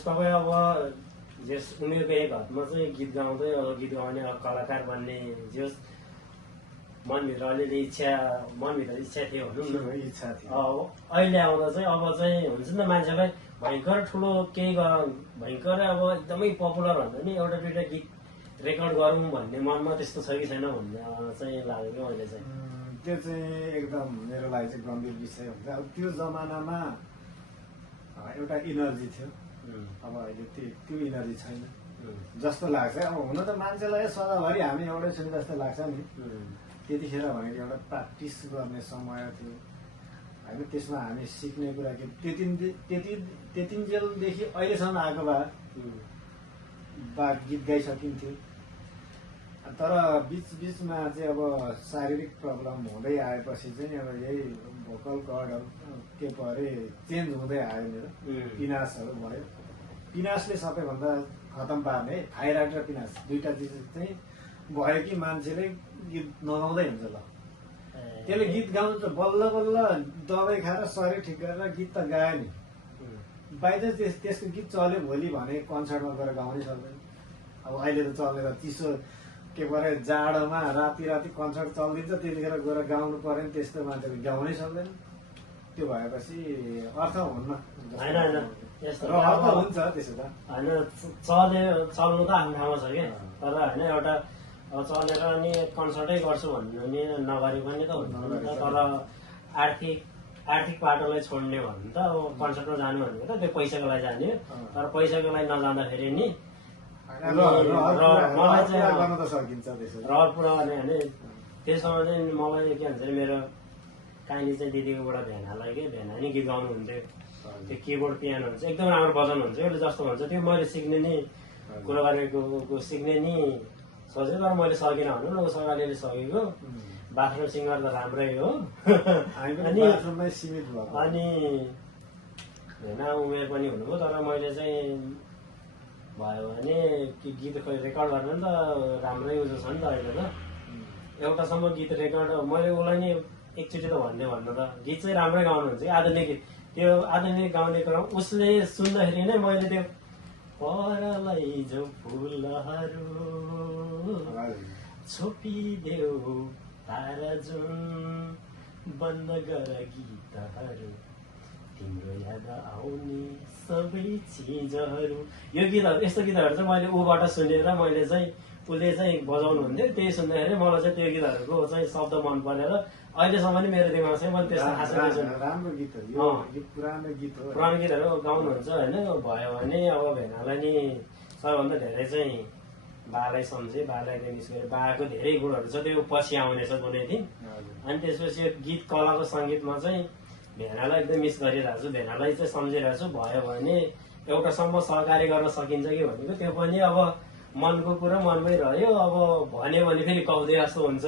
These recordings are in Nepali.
जस तपाईँ अब जस उमेरको एक हदमा चाहिँ गीत गाउँदै अब गीत गाउने कलाकार बन्ने जस मनभित्र अलिअलि मनभित्र इच्छा थियो भनौँ न, इच्छा थियो। अहिले आउँदा चाहिँ अब चाहिँ हुन्छ नि त मान्छेलाई भयङ्कर ठुलो केही भयङ्कर अब एकदमै पपुलर भन्दा नि एउटा दुइटा गीत रेकर्ड गरौँ भन्ने मनमा त्यस्तो छ कि छैन भन्ने चाहिँ लाग्यो कि मैले चाहिँ। त्यो चाहिँ एकदम मेरो लागि चाहिँ गम्भीर विषय हुन्छ। अब त्यो जमानामा एउटा इनर्जी थियो, अब अहिले त्यो इनर्जी छैन जस्तो लाग्छ। अब हुन त मान्छेलाई सदाभरि हामी एउटै छौँ जस्तो लाग्छ नि। त्यतिखेर भनेको एउटा प्र्याक्टिस गर्ने समय थियो होइन, त्यसमा हामी सिक्ने कुरा के त्यतिन्जेलदेखि अहिलेसम्म आएको भए गीत गाइसकिन्थ्यो। तर बिचमा चाहिँ अब शारीरिक प्रब्लम हुँदै आएपछि चाहिँ अब यही भोकल कर्डहरू के पो अरे चेन्ज हुँदै आयो मेरो। पिनासहरू भयो, पिनासले सबैभन्दा खतम पार्ने थाइराइड र पिनास दुईटा चिज चाहिँ भयो कि मान्छेले गीत नगाउँदै हुन्छ। ल त्यसले गीत गाउनु त बल्ल बल्ल दबाई खाएर शरीर ठिक गरेर गीत त गायो नि, बाहिर त्यसको गीत चल्यो भोलि भने कन्सर्टमा गएर गाउनै सक्दैन। अब अहिले त चलेर चिसो के परे जाडोमा राति कन्सर्ट चलिदिन्छ, त्यतिखेर गएर गाउनु पर्यो नि, त्यस्तो मान्छेले गाउनै सक्दैन। त्यो भएपछि अर्थ हुन्न होइन होइन यस्तो अर्थ हुन्छ त्यसो त होइन। चल्नु त आफ्नो ठाउँमा छ कि, तर होइन एउटा चलेर अनि कन्सर्टै गर्छु भन्नु नि नगरे पनि त हुँदैन नि त। तर आर्थिक बाटोलाई छोड्ने भन्नु त अब कन्सर्टमा जानु भनेको त त्यो पैसाको लागि जाने हो। तर पैसाको लागि नजाँदाखेरि नि मलाई चाहिँ गर्न त सकिन्छ त्यसो रहर पुरा गर्ने होइन। त्यसमा चाहिँ मलाई के भन्छ मेरो काइनी चाहिँ दिदीकोबाट भेनालाई के भेना नि गीत गाउनु हुन्थ्यो। त्यो किबोर्ड पियानो हुन्छ एकदम राम्रो बजाउनु हुन्छ उसले जस्तो भन्छ त्यो मैले सिक्ने नि कुरा गरेको सिक्ने नि सोचेँ, तर मैले सकिनँ भनौँ न। उसँग अलिअलि सकेको बाथरुम सिङ्गर त राम्रै हो अनि भेना उमेर पनि हुनुभयो। तर मैले चाहिँ भयो भने गीत रेकर्ड गर्न त राम्रै उयो छ नि त। अहिले त एउटासम्म गीत रेकर्ड मैले उसलाई नि एकचोटि त भन्नु त गीत चाहिँ राम्रै गाउनुहुन्छ कि आधुनिक गीत। त्यो आधुनिक गाउने क्रम उसले सुन्दाखेरि नै मैले त्यो परलाई जो फुलहरू छोपिदेऊ तारा जुन बन्द गर गीतहरू तिम्रो याद आउने सबै चिजहरू, यो गीतहरू यस्तो गीतहरू चाहिँ मैले ऊबाट सुनेर मैले चाहिँ उसले चाहिँ बजाउनु हुन्थ्यो। त्यही सुन्दाखेरि मलाई चाहिँ त्यो गीतहरूको चाहिँ शब्द मन परेर अहिलेसम्म नि मेरो दिमाग चाहिँ मैले त्यसमा खासै राम्रो गीतहरू पुरानो गीतहरू गाउनुहुन्छ होइन। भयो भने अब भेनालाई नि सबभन्दा धेरै चाहिँ बालाई सम्झेँ, बालाई मिस गरेँ। बाको धेरै गुणहरू छ, त्यो पछि आउनेछ कुनै दिन। अनि त्यसपछि गीत कलाको सङ्गीतमा चाहिँ भेनालाई एकदम मिस गरिरहेको छु, भेनालाई चाहिँ सम्झिरहेको छु। भयो भने एउटासम्म सहकारी गर्न सकिन्छ कि भनेको त्यो पनि अब मनको कुरा मनमै रह्यो। अब भन्यो भने फेरि कौदै जस्तो हुन्छ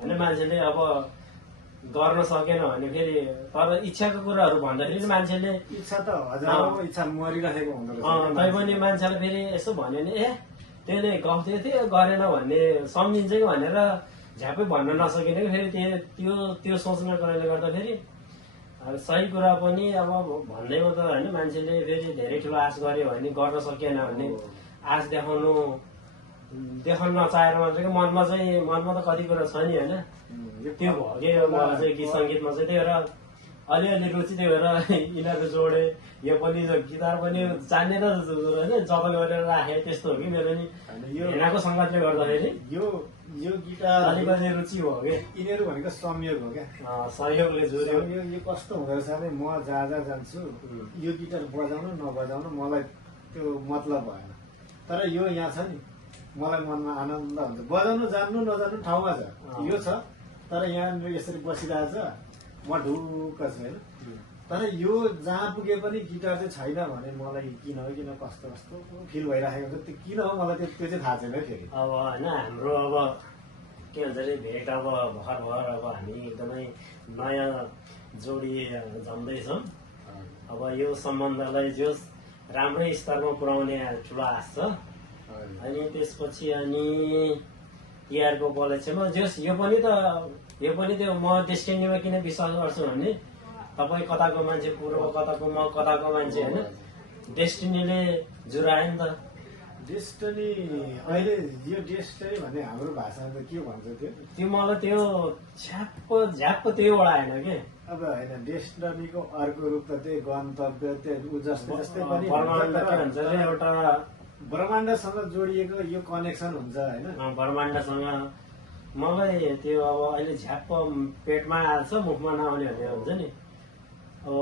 होइन, मान्छेले अब गर्न सकेन भने फेरि। तर इच्छाको कुराहरू भन्दाखेरि मान्छेले इच्छा त हजारौँ इच्छा मरिरहेको हुँदो रहेछ। तैपनि मान्छेलाई फेरि यसो भन्यो भने त्यसले गर्थ्यो त्यो गरेन भन्ने सम्झिन्छ कि भनेर झ्यापै भन्न नसकिने कि फेरि त्यो सोच्ने कुराले गर्दाखेरि सही कुरा पनि अब भन्दैमा त होइन। मान्छेले फेरि धेरै ठुलो आश गर्यो भने गर्न सकिएन भने आश देखाउन नचाहेर मान्छेको मनमा त कति कुरा छ नि होइन। त्यो भयो कि मलाई चाहिँ गीत सङ्गीतमा चाहिँ त्यही भएर अलिअलि रुचि, त्यही भएर यिनीहरू जोडे। यो पनि गिटार पनि जान्ने र होइन जतन गरेर राखेँ, त्यस्तो हो कि मेरो नि भेनाको सङ्गतले गर्दाखेरि यो गिटार अलिकति रुचि हो कि यिनीहरू भनेको संयोग हो क्या, सहयोगले जोड्यो। यो कस्तो हुँदो रहेछ भने म जहाँ जान्छु यो गिटार बजाउनु नबजाउनु मलाई त्यो मतलब भएन। तर यो यहाँ छ नि मलाई मनमा आनन्द हुन्छ। बजाउनु जान्नु नजान्नु ठाउँमा छ, यो छ। तर यहाँ यसरी बसिरहेको छ म ढुक्क छु होइन। तर यो जहाँ पुगे पनि गिटार चाहिँ छैन भने मलाई किन कस्तो फिल भइराखेको हुन्छ। त्यो किन हो मलाई त्यो चाहिँ थाहा छैन फेरि। अब होइन हाम्रो अब के भन्छ अरे भेट अब भर्खर अब हामी एकदमै नयाँ जोडी जम्दैछौँ। अब यो सम्बन्धलाई जो राम्रै स्तरमा पुर्याउने ठुलो आश छ। अनि त्यसपछि अनि तिहारको उपलक्ष्यमा जोस् यो पनि त्यो म डेस्टिनीमा किन विश्वास गर्छु भने तपाईँ कताको मान्छे पूर्व कताको म कताको मान्छे होइन। डेस्टिनीले जुरायो नि त। डेस्टिनी अहिले यो डेस्टिनी भन्ने हाम्रो भाषामा त के भन्छ त्यो? त्यो मलाई त्यो झ्याप्प त्यही ओढाएन के। अब होइन डेस्टिनीको अर्को रूप त त्यही गन्तव्य त्यो जस्तै जस्तै पनि ब्रह्माण्ड के भन्छ अरे एउटा ब्रह्माण्डसँग जोडिएको यो कनेक्सन हुन्छ होइन। ब्रह्माण्डसँग मलाई त्यो अब अहिले झ्याप्प पेटमा आएछ मुखमा नआउने भन्ने हुन्छ नि। अब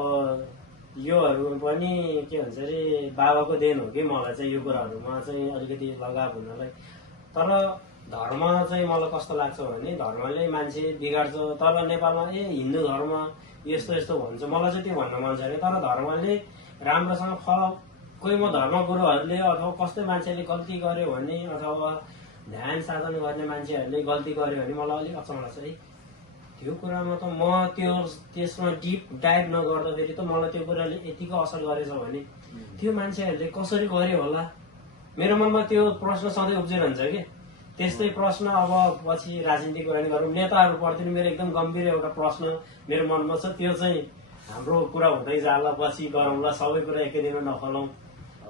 योहरू पनि के भन्छ अरे बाबाको देन हो कि मलाई चाहिँ यो कुराहरूमा चाहिँ अलिकति लगाव हुनलाई। तर धर्म चाहिँ मलाई कस्तो लाग्छ भने धर्मले मान्छे बिगाड्छ। तर नेपालमा हिन्दू धर्म यस्तो यस्तो भन्छ, मलाई चाहिँ त्यो भन्न मन छ अरे। तर धर्मले राम्रोसँग कोही म धर्म गुरुहरूले अथवा कस्तै मान्छेले गल्ती गर्यो भने अथवा ध्यान साधन गर्ने मान्छेहरूले गल्ती गर्यो भने मलाई अलिक अचम्म लाग्छ है। त्यो कुरामा त म त्यसमा डिप डाइभ नगर्दाखेरि त मलाई त्यो कुराले यतिको असर गरेछ भने त्यो मान्छेहरूले कसरी गर्यो होला, मेरो मनमा त्यो प्रश्न सधैँ उब्जिरहन्छ कि। त्यस्तै प्रश्न अब पछि राजनीतिक कुरा गरौँ, नेताहरूप्रति मेरो एकदम गम्भीर एउटा प्रश्न मेरो मनमा छ। त्यो चाहिँ हाम्रो कुरा हुँदै जाला, पछि गरौँला, सबै कुरा एकै दिनमा नखलौँ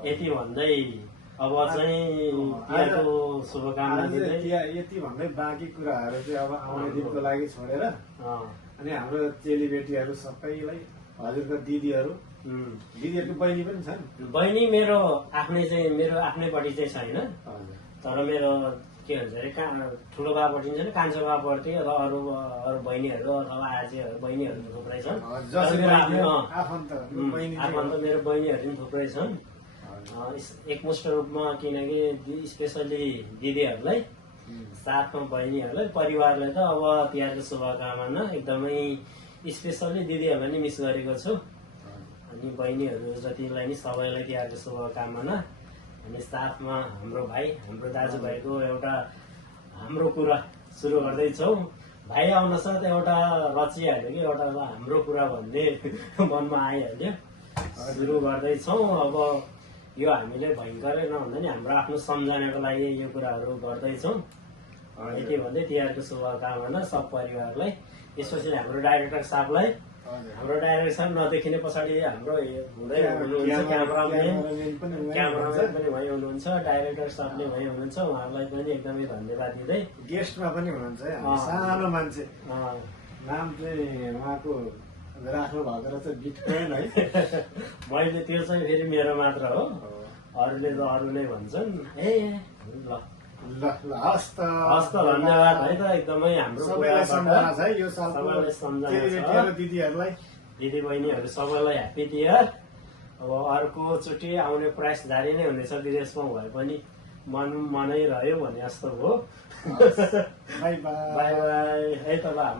यति भन्दै अब चाहिँ तिहारको शुभकामना दिँदै यति भन्दै बाँकी कुराहरू चाहिँ अब आउने दिनको लागि छोडेर अनि हाम्रो चेलीबेटीहरू सबैलाई, हजुरको दिदीहरूको बहिनी पनि छन्? बहिनी मेरो आफ्नैपट्टि चाहिँ छैन, तर मेरो के भन्छ अरे ठुलो बापट्टि छैन, कान्छो बापट्टि अथवा अरू बहिनीहरू अथवा आजीहरू बहिनीहरू थुप्रै छन्। आफन्त मेरो बहिनीहरू पनि थुप्रै छन् एकमुष्ट रूपमा, किनकि स्पेसली दिदीहरूलाई साथमा बहिनीहरूलाई परिवारलाई त अब तिहारको शुभकामना एकदमै स्पेसल्ली दिदीहरूलाई नि मिस गरेको छु। अनि बहिनीहरू जतिलाई नि सबैलाई तिहारको शुभकामना। अनि साथमा हाम्रो भाइ, हाम्रो दाजुभाइको एउटा हाम्रो कुरा सुरु गर्दैछौँ। भाइ आउन साथ एउटा रचिहाल्यो कि एउटा हाम्रो कुरा भन्ने मनमा आइहाल्यो। सुरु गर्दैछौँ। अब यो हामीले भयङ्करै नभन्दा नि हाम्रो आफ्नो सम्झनाको लागि यो कुराहरू गर्दैछौँ। यति भन्दै तिहारको शुभकामना सब परिवारलाई, स्पेसली हाम्रो डाइरेक्टर साहबलाई। हाम्रो डाइरेक्टर साहब नदेखिने पछाडि हाम्रो हुँदै हुनुहुन्छ, क्यामराम्यान पनि भइ हुनुहुन्छ, डाइरेक्टर साहब नै भइ हुनुहुन्छ, उहाँहरूलाई पनि एकदमै धन्यवाद दिँदै गेस्टमा पनि हुनुहुन्छ है सानो मान्छे, नाम चाहिँ उहाँको राख्नु भएको र चाहिँ बिटकोइन है। मैले त्यो चाहिँ फेरि मेरो मात्र हो, अरूले त अरू नै भन्छन्। ल हस् त धन्यवाद है त। एकदमै हाम्रो सबैलाई सम्झना छ है यो सबैलाई सम्झना छ, दिदीहरूलाई दिदी बहिनीहरू सबैलाई ह्याप्पी तिहार। अब अर्कोचोटि आउने प्रयास जारी नै हुनेछ, विदेशमा भए पनि मनै रह्यो भने जस्तो हो। बाई बाई है त ल।